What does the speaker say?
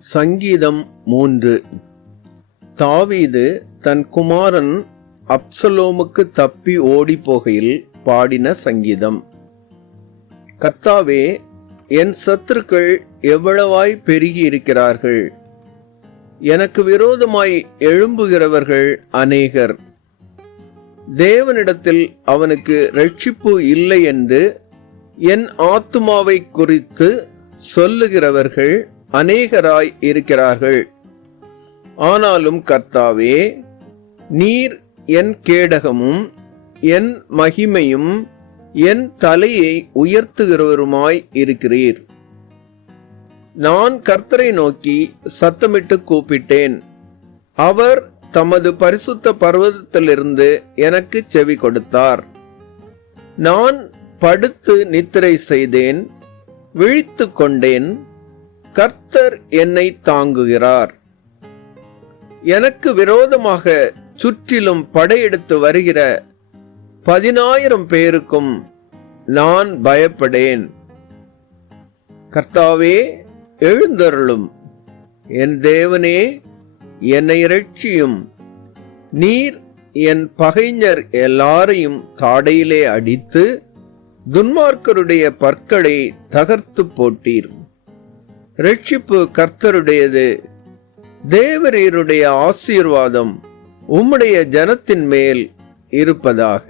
சங்கீதம் 3. தாவீது தன் குமாரன் அப்சலோமுக்கு தப்பி ஓடி போகையில் பாடின சங்கீதம். கர்த்தாவே, என் சத்துருக்கள் எவ்வளவாய் பெருகி இருக்கிறார்கள். எனக்கு விரோதமாய் எழும்புகிறவர்கள் அநேகர். தேவனிடத்தில் அவனுக்கு இரட்சிப்பு இல்லை என்று என் ஆத்துமாவை குறித்து சொல்லுகிறவர்கள் அநேகராய் இருக்கிறார்கள். ஆனாலும் கர்த்தாவே, நீர் என் கேடகமும் என் மகிமையும் என் தலையை உயர்த்துகிறவருமாய் இருக்கிறீர். நான் கர்த்தரை நோக்கி சத்தமிட்டு கூப்பிட்டேன். அவர் தமது பரிசுத்த பர்வதத்திலிருந்து எனக்கு செவி கொடுத்தார். நான் படுத்து நித்திரை செய்தேன், விழித்து கொண்டேன். கர்த்தர் என்னை தாங்குகிறார். எனக்கு விரோதமாக சுற்றிலும் படையெடுத்து வருகிற 10,000 பேருக்கும் நான் பயப்படேன். கர்த்தாவே, எழுந்தருளும். என் தேவனே, என்னை இரட்சியும். நீர் என் பகைஞர் எல்லாரையும் தாடையிலே அடித்து துன்மார்க்கருடைய பற்களை தகர்த்து போட்டீர். இரட்சிப்பு கர்த்தருடையது. தேவரீருடைய ஆசீர்வாதம் உம்முடைய ஜனத்தின் மேல் இருப்பதாக.